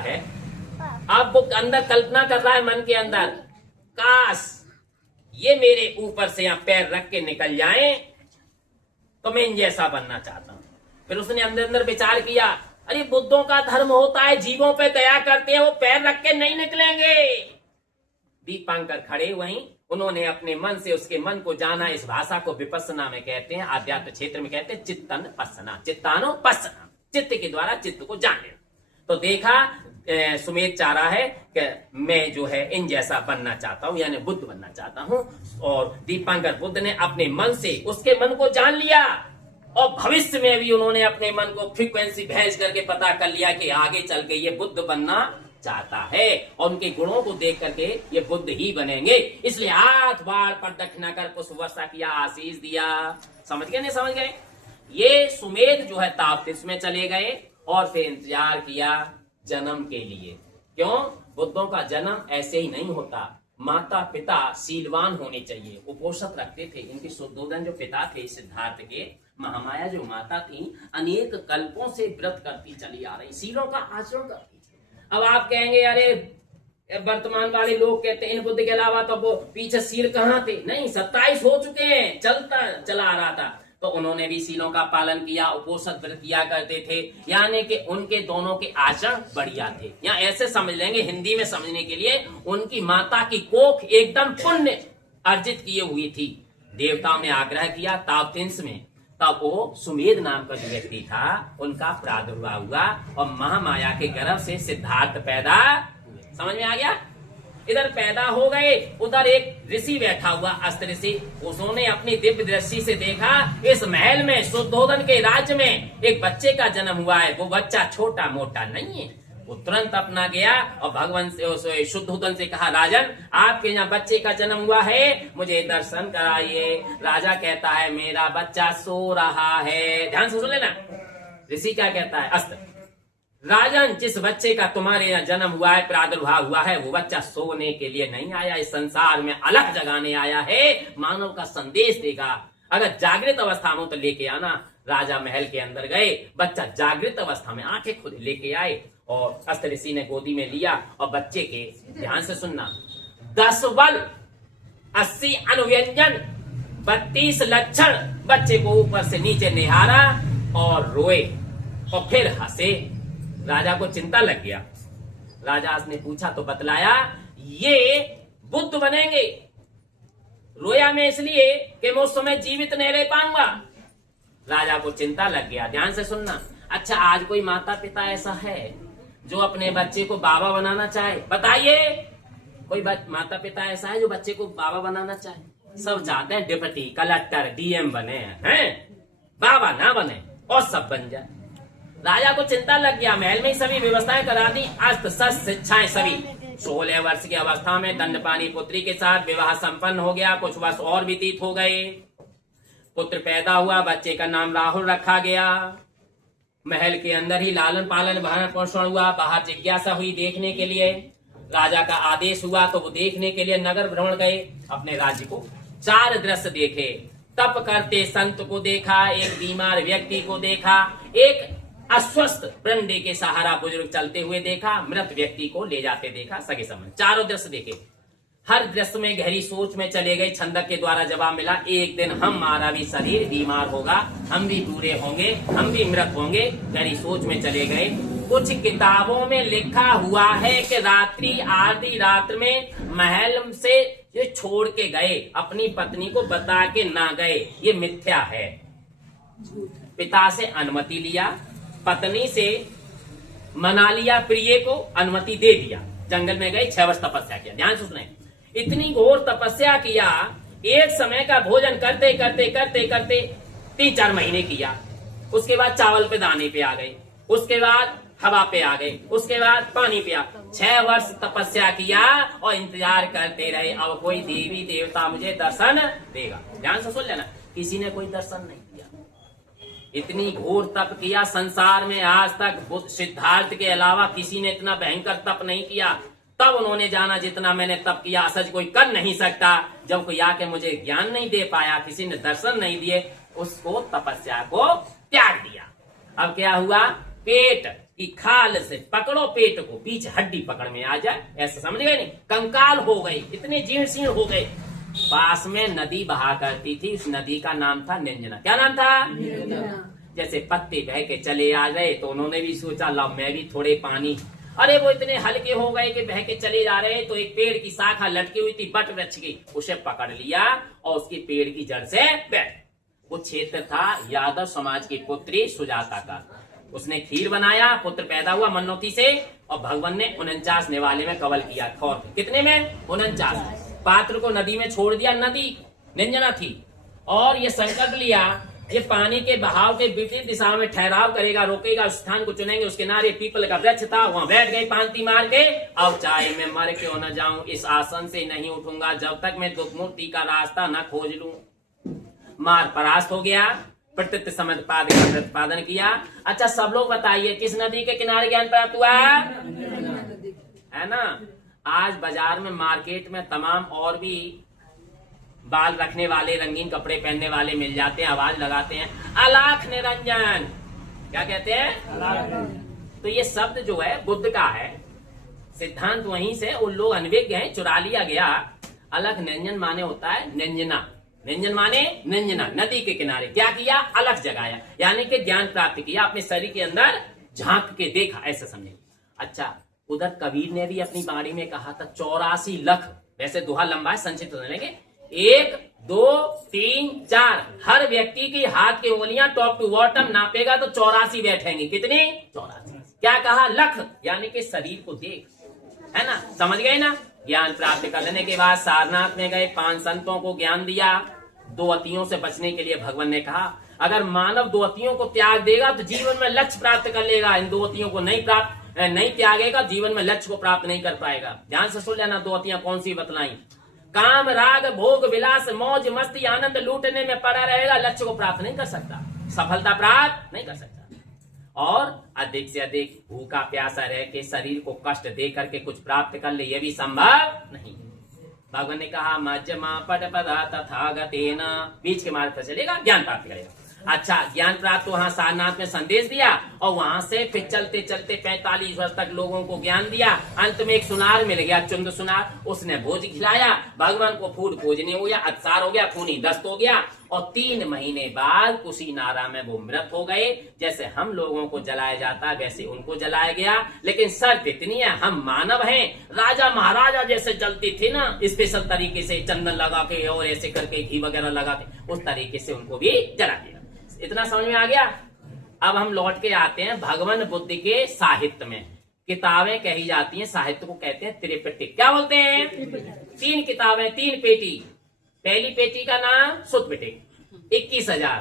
है। अब वो अंदर कल्पना कर रहा है मन के अंदर, काश ये मेरे ऊपर से यहाँ पैर रख के निकल जाएं तो मैं इन जैसा बनना चाहता हूं। फिर उसने अंदर अंदर विचार किया, अरे बुद्धों का धर्म होता है जीवों पे दया करते हैं, वो पैर रख के नहीं निकलेंगे। दीपांकर खड़े वहीं, उन्होंने अपने मन से उसके मन को जाना। इस भाषा को विपස්සना में कहते हैं, आध्यात्म क्षेत्र में कहते हैं चित्तन पसना, चित्तानो पसना, चित्त के द्वारा चित्त को जान लेना। तो देखा सुमेध चाह रहा है कि मैं जो है इन जैसा बनना चाहता हूं, यानी बुद्ध बनना चाहता हूं। और दीपांकर बुद्ध ने अपने मन से उसके मन को जान लिया, और भविष्य में भी उन्होंने अपने मन को फ्रीक्वेंसी भेज करके पता कर लिया कि आगे चल के ये बुद्ध बनना चाहता है, और उनके गुणों को देख करके ये बुद्ध ही बनेंगे। इसलिए 8 बार प्रदक्षिणा कर पुष्प वर्षा किया, आशीष दिया। समझ गए नहीं समझ गए? ये सुमेध जो है ताप्तिस में चले गए और फिर इंतजार किया जन्म के लिए। क्यों? बुद्धों का जन्म ऐसे ही नहीं होता, माता पिता शीलवान होने चाहिए, उपोषित रखते थे। इनके शुद्धोदन जो पिता थे सिद्धार्थ के, महामाया जो माता थी, अनेक कल्पों से व्रत करती चली आ रही, शीलों का आचरण करती थी। अब आप कहेंगे अरे वर्तमान वाले लोग कहते हैं इन बुद्ध के अलावा तो वो पीछे शील कहाँ थे? नहीं, 27 हो चुके हैं, चला आ रहा था। तो उन्होंने भी शीलों का पालन किया, उपोषित व्रत किया करते थे, यानी कि उनके दोनों के आचरण बढ़िया थे। या ऐसे समझ लेंगे हिंदी में समझने के लिए, उनकी माता की कोख एकदम पुण्य अर्जित किए हुई थी। देवताओं ने आग्रह किया ताप्तिंस में, तब वो सुमेध नाम का जो व्यक्ति था उनका प्रादुर्भाव हुआ और महामाया के गर्भ से सिद्धार्थ पैदा हुए। समझ में आ गया? इधर पैदा हो गए, उधर एक ऋषि बैठा हुआ, अस्त ऋषि। उसने अपनी दिव्य दृष्टि से देखा इस महल में शुद्धोदन के राज्य में एक बच्चे का जन्म हुआ है। वो बच्चा छोटा मोटा नहीं है। वो तुरंत अपना गया और भगवान से शुद्धोदन से कहा, राजन आपके यहाँ बच्चे का जन्म हुआ है, मुझे दर्शन कराइए। राजा कहता है मेरा बच्चा सो रहा है। ध्यान से सुन लेना, ऋषि क्या कहता है? अस्त राजन, जिस बच्चे का तुम्हारे यहाँ जन्म हुआ है, प्रादुर्भाव हुआ है, वो बच्चा सोने के लिए नहीं आया, इस संसार में अलग जगाने आया है, मानव का संदेश देगा। अगर जागृत अवस्था में तो लेके आना। राजा महल के अंदर गए, बच्चा जागृत अवस्था में आंखें खुद लेके आए और अस्त ऋषि ने गोदी में लिया और बच्चे के, ध्यान से सुनना, 10 बल 80 अनुव्यंजन 32 लक्षण बच्चे को ऊपर से नीचे निहारा और रोए और फिर हंसे। राजा को चिंता लग गया। राजा ने पूछा तो बतलाया ये बुद्ध बनेंगे। रोया मैं इसलिए कि मैं उस समय जीवित नहीं रह पाऊंगा। राजा को चिंता लग गया। ध्यान से सुनना। अच्छा, आज कोई माता पिता ऐसा है जो अपने बच्चे को बाबा बनाना चाहे? बताइए, कोई माता पिता ऐसा है जो बच्चे को बाबा बनाना चाहे? सब चाहते हैं डिप्टी कलेक्टर डीएम बने हैं, बाबा ना बने और सब बन जाए। राजा को चिंता लग गया। महल में ही सभी व्यवस्थाएं करा दी, अस्त्र शस्त्र शिक्षाएं सभी। 16 वर्ष की अवस्था में दंडपानी पुत्री के साथ विवाह संपन्न हो गया। कुछ वर्ष और व्यतीत हो गए, पुत्र पैदा हुआ, बच्चे का नाम राहुल रखा गया। महल के अंदर ही लालन पालन भरण पोषण हुआ। बाहर जिज्ञासा हुई देखने के लिए, राजा का आदेश हुआ तो वो देखने के लिए नगर भ्रमण गए। अपने राज्य को 4 दृश्य देखे। तप करते संत को देखा, एक बीमार व्यक्ति को देखा, एक अस्वस्थ प्रंडे के सहारा बुजुर्ग चलते हुए देखा, मृत व्यक्ति को ले जाते देखा, सगे संबंध। 4 दृश्य देखे। हर दृश्य में गहरी सोच में चले गए। छंदक के द्वारा जवाब मिला, एक दिन हमारा भी शरीर बीमार होगा, हम भी बूढ़े होंगे, हम भी मृत होंगे। गहरी सोच में चले गए। कुछ किताबों में लिखा हुआ है कि रात्रि आधी रात में महल से ये छोड़ के गए, अपनी पत्नी को बता के ना गए, ये मिथ्या है। पिता से अनुमति लिया, पत्नी से मना लिया, प्रिय को अनुमति दे दिया, जंगल में गए, 6 वर्ष तपस्या किया। ध्यान से सुने, इतनी घोर तपस्या किया, एक समय का भोजन करते करते करते करते 3-4 महीने किया। उसके बाद चावल पे दाने पे आ गए, उसके बाद हवा पे आ गए, उसके बाद पानी पे आ। 6 वर्ष तपस्या किया और इंतजार करते रहे, अब कोई देवी देवता मुझे दर्शन देगा। ध्यान से सुन लेना, किसी ने कोई दर्शन नहीं किया। इतनी घोर तप किया, संसार में आज तक सिद्धार्थ के अलावा किसी ने इतना भयंकर तप नहीं किया। तब उन्होंने जाना जितना मैंने तप किया असज कोई कर नहीं सकता। जब कोई आके मुझे ज्ञान नहीं दे पाया, किसी ने दर्शन नहीं दिए, उसको तपस्या को त्याग दिया। अब क्या हुआ पेट की खाल से पकड़ो पेट को, बीच हड्डी पकड़ में आ जाए, ऐसा समझ गए नहीं, कंकाल हो गए, इतने जीर्ण शीर्ण हो गए। पास में नदी बहा करती थी, उस नदी का नाम था निंजना। क्या नाम था? जैसे पत्ते बह के चले आ गए तो उन्होंने भी सोचा ला मैं भी थोड़े पानी, अरे वो इतने हल्के हो गए कि बह के चले जा रहे, तो एक पेड़ की शाखा लटकी हुई थी बट वृक्ष की, उसे पकड़ लिया और उसकी पेड़ की जड़ से बैठ। वो क्षेत्र था यादव समाज की पुत्री सुजाता का। उसने खीर बनाया, पुत्र पैदा हुआ मनोती से, और भगवान ने 49 निवाले में कवल किया। खौर कितने में? 49। पात्र को नदी में छोड़ दिया, नदी निंजना थी, और ये संकल्प लिया ये पानी के बहाव के विपरीत दिशा में ठहराव करेगा, रोकेगा, उस स्थान को चुनेंगे। उसके किनारे पीपल का वृक्ष था, वहां बैठ गई पांति मार के। अब चाहे मैं मर क्यों न जाऊं, इस आसन से नहीं उठूंगा जब तक मैं दुख मुक्ति का रास्ता न खोज लूं। मार परास्त हो गया, प्रत्यक्ष समझपाद का प्रतिपादन किया। अच्छा सब लोग बताइए किस नदी के किनारे ज्ञान प्राप्त हुआ? है ना। आज बाजार में मार्केट में तमाम और भी बाल रखने वाले, रंगीन कपड़े पहनने वाले मिल जाते हैं, आवाज लगाते हैं अलाख निरंजन। क्या कहते हैं? तो ये शब्द जो है बुद्ध का है, सिद्धांत वहीं से उन लोग अनभिज्ञ हैं, चुरा लिया गया। अलख निरंजन माने होता है निंजना, निंजन माने निंजना, नदी के किनारे। क्या किया? अलख जगाया, यानी कि ज्ञान प्राप्त किया, अपने शरीर के अंदर झांक के देखा, ऐसा समझे। अच्छा उधर कबीर ने भी अपनी बाणी में कहा था 84 लाख, वैसे दोहा लंबा है, संक्षिप्त होने लगे। 1 2 3 4 हर व्यक्ति की हाथ की उंगलियां टॉप टू बॉटम नापेगा तो 84 बैठेंगे। कितने? 84। क्या कहा? लख, यानी कि शरीर को देख, है ना, समझ गए ना। ज्ञान प्राप्त कर लेने के बाद सारनाथ में गए, 5 संतों को ज्ञान दिया। 2 अतियों से बचने के लिए भगवान ने कहा अगर मानव 2 अतियों को त्याग देगा तो जीवन में लक्ष्य प्राप्त कर लेगा, इन 2 अतियों को नहीं त्यागेगा जीवन में लक्ष्य को प्राप्त नहीं कर पाएगा। ध्यान से सुन लेना, 2 अतियां कौन सी बतलाई। काम राग भोग विलास मौज मस्ती आनंद लूटने में पड़ा रहेगा, लक्ष्य को प्राप्त नहीं कर सकता, सफलता प्राप्त नहीं कर सकता। और अधिक से अधिक भूखा प्यासा रह के शरीर को कष्ट दे करके कुछ प्राप्त कर ले, यह भी संभव नहीं। भगवान ने कहा मध्यमा पद पदा तथागतेन, बीच के मार्ग पर चलेगा ज्ञान प्राप्त करेगा। अच्छा ज्ञान प्राप्त वहां सारनाथ में संदेश दिया, और वहां से फिर चलते चलते 45 वर्ष तक लोगों को ज्ञान दिया। अंत में एक सुनार मिल गया, चुंद सुनार, उसने भोज खिलाया, भगवान को फूड भोजने हो गया, अत्सार हो गया, खूनी दस्त हो गया, और 3 महीने बाद कुशीनारा में वो मृत हो गए। जैसे हम लोगों को जलाया जाता वैसे उनको जलाया गया, लेकिन शर्त इतनी है हम मानव हैं, राजा महाराजा जैसे जलती थी ना स्पेशल तरीके से चंदन लगा के और ऐसे करके घी वगैरह लगा के, उस तरीके से उनको भी जला दिया। इतना समझ में आ गया। अब हम लौट के आते हैं भगवान बुद्ध के साहित्य में। किताबें कही जाती हैं, साहित्य को कहते हैं त्रिपिटक। क्या बोलते हैं? 3 किताबें, 3 पेटी। पहली पेटी का नाम सुत पिटक 21,000,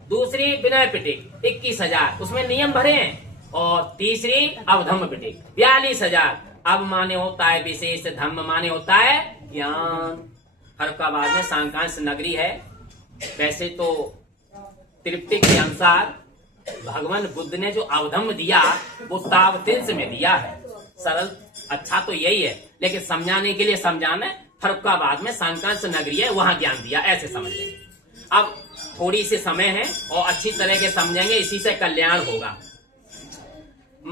दूसरी विनय पिटक 21,000, उसमें नियम भरे हैं, और तीसरी अवधम्म पिटक 42,000। अब माने होता है विशेष, धम्म माने होता है ज्ञान। फर्रुखाबाद में सांकांश नगरी है। वैसे तो त्रिपिटक के अनुसार भगवान बुद्ध ने जो अवधम्म दिया वो तावतिंस में दिया है। सरल अच्छा तो यही है, लेकिन समझाने के लिए समझाना, फर्रुखाबाद में सांकांश नगरी है, वहां ज्ञान दिया, ऐसे समझ लेंगे। अब थोड़ी सी समय है और अच्छी तरह के समझेंगे, इसी से कल्याण होगा।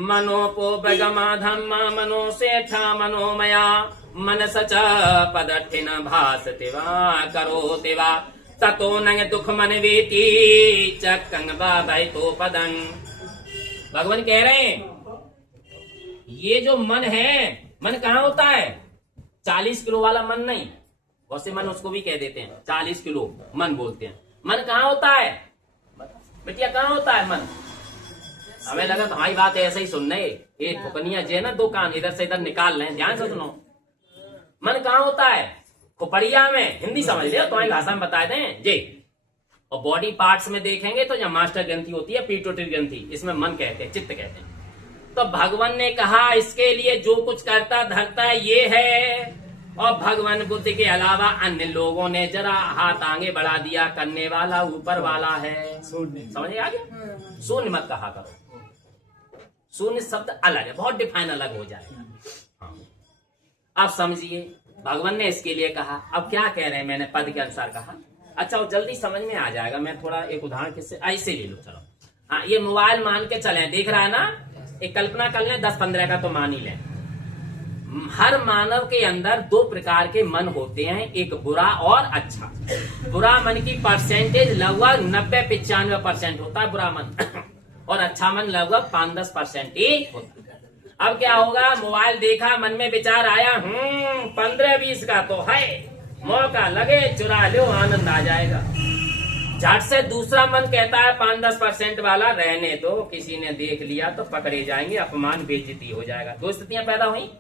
मनोपोपगमा धम्मा मनो सेठा मनोमया मन सच पदठिन भासते वा करोते वा ततो नंग दुख मन वेती चक्कंग बाबाई तो पदंग। भगवान कह रहे हैं ये जो मन है, मन कहाँ होता है? 40 किलो वाला मन नहीं, वैसे मन उसको भी कह देते हैं, 40 किलो मन बोलते हैं। मन कहाँ होता है बेटिया? कहाँ होता है मन? हमें लगा तुम्हारी बात ऐसे ही सुन रहे, ये फुकनिया जे ना 2 कान इधर से इधर निकाल रहे हैं, ध्यान से सुनो। मन कहाँ होता है? खोपड़िया में, हिंदी समझ ले, तुम्हारी भाषा में बता दें जी। और बॉडी पार्ट्स में देखेंगे तो जब मास्टर ग्रंथि होती है पीट्यूटरी ग्रंथि, इसमें मन कहते हैं, चित्त कहते हैं। तो भगवान ने कहा इसके लिए जो कुछ करता धरता ये है, और भगवान बुद्ध के अलावा अन्य लोगों ने जरा हाथ आगे बढ़ा दिया, करने वाला ऊपर वाला है। समझ आ गया? शून्य मत कहा करो, शून्य शब्द अलग है, बहुत डिफाइन अलग हो जाएगा। आप समझिए भगवान ने इसके लिए कहा। अब क्या कह रहे हैं? मैंने पद के अनुसार कहा। अच्छा वो जल्दी समझ में आ जाएगा। मैं थोड़ा एक उदाहरण किससे ऐसे ले लो। चलो हाँ, ये मोबाइल मान के चले, देख रहा है ना, एक कल्पना कर लें 10-15 का तो मान ही लें। हर मानव के अंदर दो प्रकार के मन होते हैं, एक बुरा और अच्छा। बुरा मन की परसेंटेज लगभग 90-95% होता है बुरा मन और अच्छा मन लगभग 5-10% ही होता है। अब क्या होगा, मोबाइल देखा, मन में विचार आया 15-20 का तो है, मौका लगे चुरा लो, आनंद आ जाएगा। झट से दूसरा मन कहता है 5-10% वाला रहने दो, किसी ने देख लिया तो पकड़े जाएंगे, अपमान बेइज्जती हो जाएगा। दो स्थितियां पैदा हुई।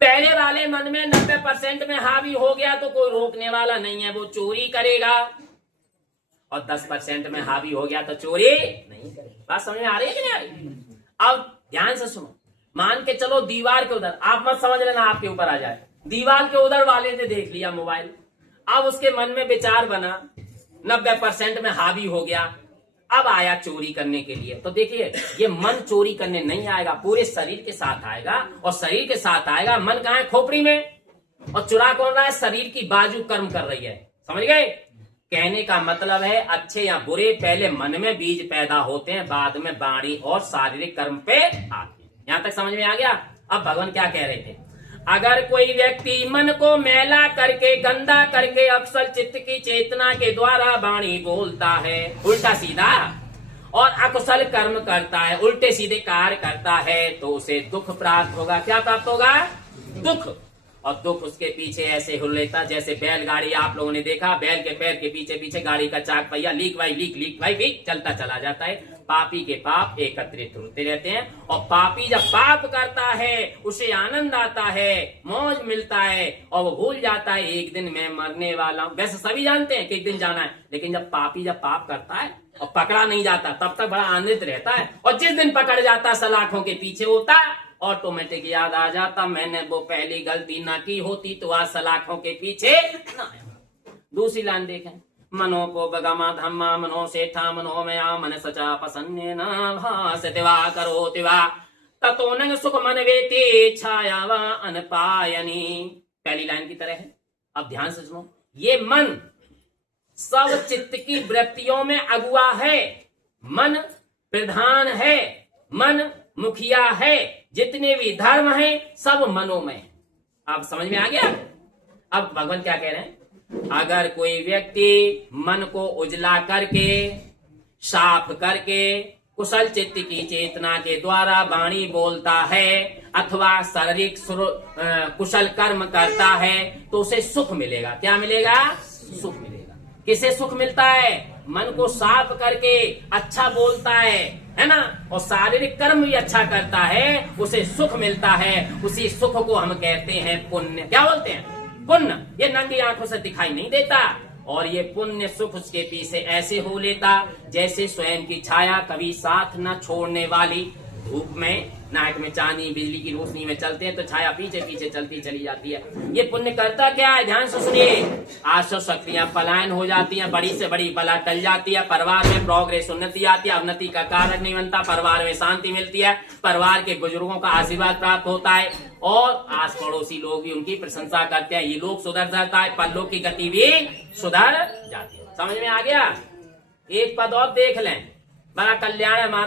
पहले वाले मन में 90% में हावी हो गया तो कोई रोकने वाला नहीं है, वो चोरी करेगा, और 10% में हावी हो गया तो चोरी नहीं करेगा। बात समझ में आ रही है कि नहीं आ रही? अब ध्यान से सुनो, मान के चलो दीवार के उधर, आप मत समझ लेना आपके ऊपर आ जाए, दीवार के उधर वाले ने देख लिया मोबाइल, अब उसके मन में विचार बना, 90% में हावी हो गया, अब आया चोरी करने के लिए। तो देखिए, ये मन चोरी करने नहीं आएगा, पूरे शरीर के साथ आएगा, और शरीर के साथ आएगा। मन कहाँ है? खोपड़ी में। और चुरा कौन रहा है? शरीर की बाजू कर्म कर रही है। समझ गए? कहने का मतलब है, अच्छे या बुरे पहले मन में बीज पैदा होते हैं, बाद में वाणी और शारीरिक कर्म पे आते हैं। यहां तक समझ में आ गया? अब भगवान क्या कह रहे थे, अगर कोई व्यक्ति मन को मैला करके, गंदा करके, अकुशल चित्त की चेतना के द्वारा वाणी बोलता है, उल्टा सीधा, और अकुशल कर्म करता है, उल्टे सीधे कार्य करता है, तो उसे दुख प्राप्त होगा। क्या प्राप्त होगा? दुख। और दुख उसके पीछे ऐसे हो लेता जैसे बैलगाड़ी, आप लोगों ने देखा, बैल के पैर के पीछे पीछे गाड़ी का चाक पहिया लीक भाई लीक चलता चला जाता है। पापी के पाप एकत्रित होते रहते हैं, और पापी जब पाप करता है उसे आनंद आता है, मौज मिलता है, और वो भूल जाता है एक दिन मैं मरने वाला हूं। वैसे सभी जानते हैं कि एक दिन जाना है, लेकिन जब पापी जब पाप करता है और पकड़ा नहीं जाता, तब तक बड़ा आनंदित रहता है, और जिस दिन पकड़ जाता सलाखों के पीछे होता, ऑटोमेटिक याद आ जाता, मैंने वो पहली गलती ना की होती तो आज सलाखों के पीछे ना। दूसरी लाइन देखें, मनो को बगमा धम्मा मनो सेठा मनो मया मन सचा पसन्ने न भासतिवा करोतिवा ततो न सुख मन वेते छायावा अनपायनी। पहली लाइन की तरह है। अब ध्यान से सुनो, ये मन सब चित्त की वृत्तियों में अगुआ है, मन प्रधान है, मन मुखिया है, जितने भी धर्म हैं सब मनो में। आप समझ में आ गया? अब भगवान क्या कह रहे हैं, अगर कोई व्यक्ति मन को उजला करके, साफ करके, कुशल चित्त की चेतना के द्वारा वाणी बोलता है, अथवा शारीरिक कुशल कर्म करता है, तो उसे सुख मिलेगा। क्या मिलेगा? सुख मिलेगा। किसे सुख मिलता है? मन को साफ करके अच्छा बोलता है ना, और शारीरिक कर्म भी अच्छा करता है, उसे सुख मिलता है। उसी सुख को हम कहते हैं पुण्य। क्या बोलते हैं? पुण्य। ये नंगी आंखों से दिखाई नहीं देता, और ये पुण्य सुख उसके पीछे ऐसे हो लेता जैसे स्वयं की छाया कभी साथ न छोड़ने वाली। धूप में, नाइट में चांदनी बिजली की रोशनी में चलते हैं तो छाया पीछे पीछे चलती चली जाती है। ये पुण्य करता क्या है? ध्यान से सुनिए। आशा शक्तियां पलायन हो जाती हैं, बड़ी से बड़ी बला टल जाती है, परिवार में प्रोग्रेस उन्नति आती है, अवनति का कारण नहीं बनता, परिवार में शांति मिलती है, परिवार के बुजुर्गों का आशीर्वाद प्राप्त होता है, और आस पड़ोसी लोग भी उनकी प्रशंसा करते हैं। ये लोग सुधर जाता है, पल्लों की गति भी सुधर जाती है। समझ में आ गया? एक पद और देख लें, बड़ा कल्याण है माता